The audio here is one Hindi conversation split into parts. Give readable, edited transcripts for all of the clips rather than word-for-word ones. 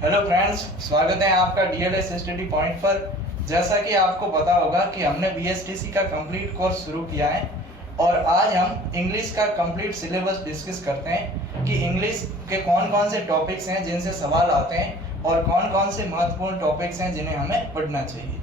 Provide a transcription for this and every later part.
हेलो फ्रेंड्स, स्वागत है आपका डीएलएस स्टडी पॉइंट पर। जैसा कि आपको पता होगा कि हमने बीएसटीसी का कंप्लीट कोर्स शुरू किया है और आज हम इंग्लिश का कंप्लीट सिलेबस डिस्कस करते हैं कि इंग्लिश के कौन कौन से टॉपिक्स हैं जिनसे सवाल आते हैं और कौन कौन से महत्वपूर्ण टॉपिक्स हैं जिन्हें हमें पढ़ना चाहिए।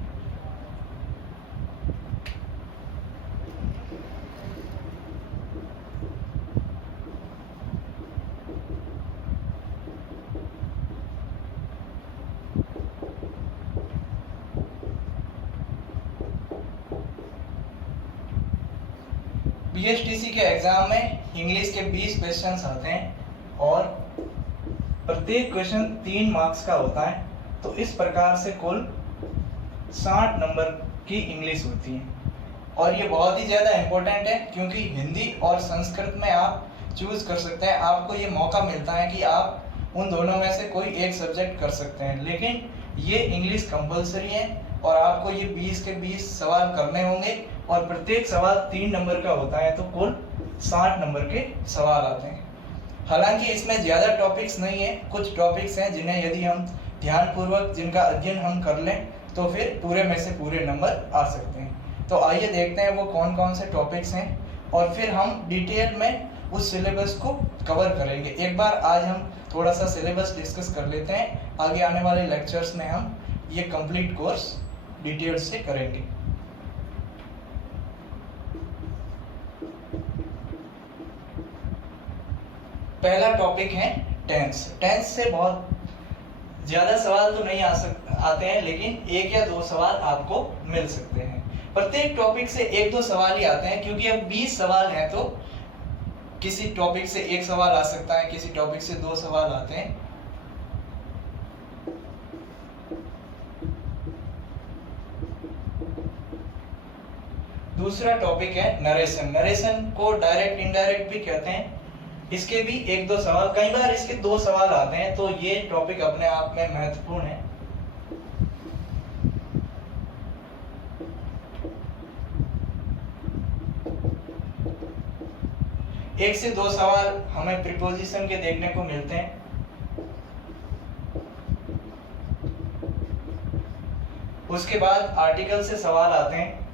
बीएसटीसी के एग्जाम में इंग्लिश के 20 क्वेश्चंस आते हैं और प्रत्येक क्वेश्चन 3 मार्क्स का होता है। तो इस प्रकार से कुल 60 नंबर की इंग्लिश होती है और ये बहुत ही ज़्यादा इम्पोर्टेंट है क्योंकि हिंदी और संस्कृत में आप चूज कर सकते हैं। आपको ये मौका मिलता है कि आप उन दोनों में से कोई एक सब्जेक्ट कर सकते हैं, लेकिन ये इंग्लिश कंपलसरी है और आपको ये 20 के 20 सवाल करने होंगे और प्रत्येक सवाल 3 नंबर का होता है, तो कुल 60 नंबर के सवाल आते हैं। हालांकि इसमें ज़्यादा टॉपिक्स नहीं है, कुछ टॉपिक्स हैं जिन्हें यदि हम ध्यानपूर्वक जिनका अध्ययन हम कर लें तो फिर पूरे में से पूरे नंबर आ सकते हैं। तो आइए देखते हैं वो कौन कौन से टॉपिक्स हैं और फिर हम डिटेल में उस सिलेबस को कवर करेंगे। एक बार आज हम थोड़ा सा सिलेबस डिस्कस कर लेते हैं, आगे आने वाले लेक्चर्स में हम ये कंप्लीट कोर्स डिटेल से करेंगे। पहला टॉपिक है टेंस। टेंस से बहुत ज़्यादा सवाल तो नहीं आते हैं, लेकिन 1 या 2 सवाल आपको मिल सकते हैं। प्रत्येक टॉपिक से 1-2 सवाल ही आते हैं क्योंकि अब 20 सवाल हैं, तो किसी टॉपिक से 1 सवाल आ सकता है, किसी टॉपिक से 2 सवाल आते हैं। दूसरा टॉपिक है नरेशन। नरेशन को डायरेक्ट इनडायरेक्ट भी कहते हैं। इसके भी 1-2 सवाल, कई बार इसके 2 सवाल आते हैं, तो ये टॉपिक अपने आप में महत्वपूर्ण है। एक से 2 सवाल हमें प्रीपोजिशन के देखने को मिलते हैं। उसके बाद आर्टिकल से सवाल आते हैं।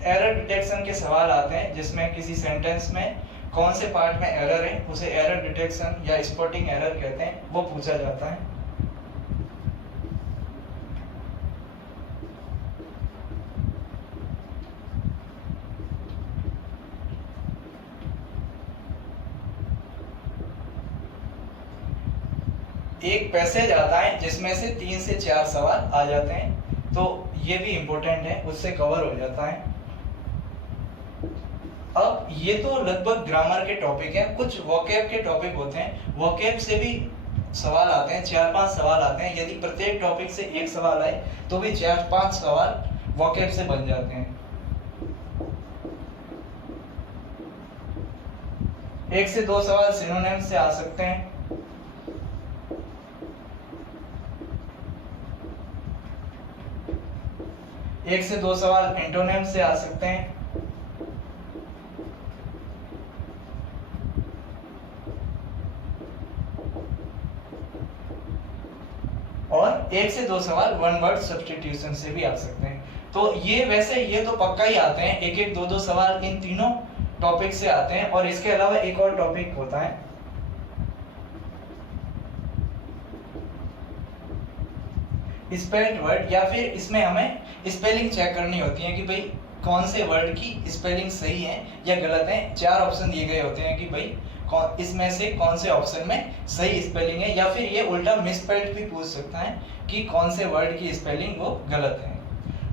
एरर डिटेक्शन के सवाल आते हैं, जिसमें किसी सेंटेंस में कौन से पार्ट में एरर है उसे एरर डिटेक्शन या स्पॉटिंग एरर कहते हैं, वो पूछा जाता है। एक पैसेज आता है जिसमें से 3 से 4 सवाल आ जाते हैं, तो ये भी इम्पोर्टेंट है, उससे कवर हो जाता है। अब ये तो लगभग ग्रामर के टॉपिक हैं। कुछ वोकैब के टॉपिक होते हैं, वोकैब से भी सवाल आते हैं, 4-5 सवाल आते हैं। यदि प्रत्येक टॉपिक से 1 सवाल आए तो भी 4-5 सवाल वोकैब से बन जाते हैं। 1 से 2 सवाल सिनोनिम से आ सकते हैं। एक से 2 सवाल एंटोनिम से आ सकते हैं। और 1 से 2 सवाल वन वर्ड सब्स्टिट्यूशन से भी आ सकते हैं। तो ये वैसे ये तो पक्का ही आते हैं, 1-1, 2-2 सवाल इन तीनों टॉपिक से आते हैं। और इसके अलावा एक और टॉपिक होता है स्पेल्ड वर्ड, या फिर इसमें हमें स्पेलिंग चेक करनी होती है कि भाई कौन से वर्ड की स्पेलिंग सही है या गलत है। 4 ऑप्शन दिए गए होते हैं कि भाई इसमें से कौन से ऑप्शन में सही स्पेलिंग है, या फिर ये उल्टा मिसस्पेल्ड भी पूछ सकता है कि कौन से वर्ड की स्पेलिंग वो गलत है।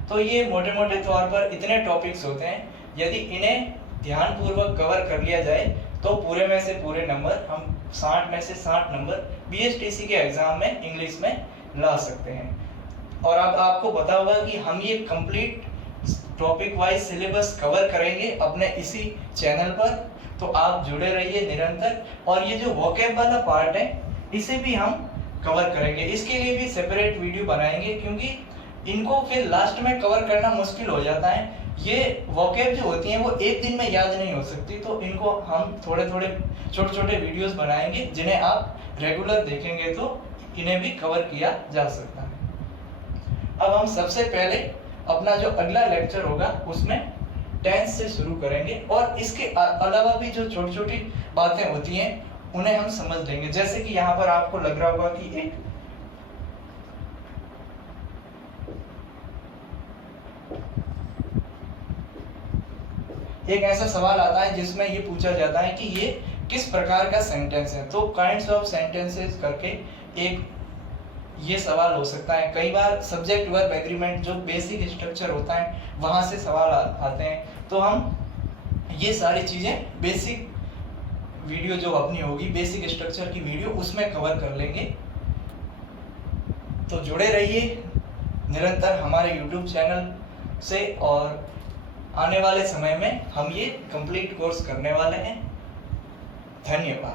तो ये मोटे मोटे तौर पर इतने टॉपिक्स होते हैं। यदि इन्हें ध्यानपूर्वक कवर कर लिया जाए तो पूरे में से पूरे नंबर हम 60 में से 60 नंबर बीएसटीसी के एग्जाम में इंग्लिश में ला सकते हैं। और अब आपको पता होगा कि हम ये complete topic wise syllabus cover करेंगे अपने इसी चैनल पर, तो आप जुड़े रहिए निरंतर। और ये जो वोकैब वाला पार्ट है इसे भी हम कवर करेंगे। इसके लिए भी सेपरेट वीडियो बनाएंगे, क्योंकि इनको फिर लास्ट में कवर करना मुश्किल हो जाता है। ये वोकेब जो होती हैं वो एक दिन में याद नहीं हो सकती, तो इनको हम थोड़े थोड़े छोटे छोटे वीडियोस बनाएंगे जिन्हें आप रेगुलर देखेंगे तो इन्हें भी कवर किया जा सकता है। अब हम सबसे पहले अपना जो अगला लेक्चर होगा उसमें टेंस से शुरू करेंगे, और इसके अलावा भी जो छोटी छोटी बातें होती हैं उन्हें हम समझ लेंगे। जैसे कि यहाँ पर आपको लग रहा होगा कि एक ऐसा सवाल आता है जिसमें ये पूछा जाता है कि ये किस प्रकार का सेंटेंस है। तो काइंड्स ऑफ सेंटेंसेस करके एक ये सवाल हो सकता है। कई बार सब्जेक्ट वर्ब एग्रीमेंट जो बेसिक स्ट्रक्चर होता है वहां से सवाल आते हैं। तो हम ये सारी चीजें बेसिक वीडियो जो अपनी होगी बेसिक स्ट्रक्चर की वीडियो उसमें कवर कर लेंगे। तो जुड़े रहिए निरंतर हमारे YouTube चैनल से, और आने वाले समय में हम ये कंप्लीट कोर्स करने वाले हैं। धन्यवाद।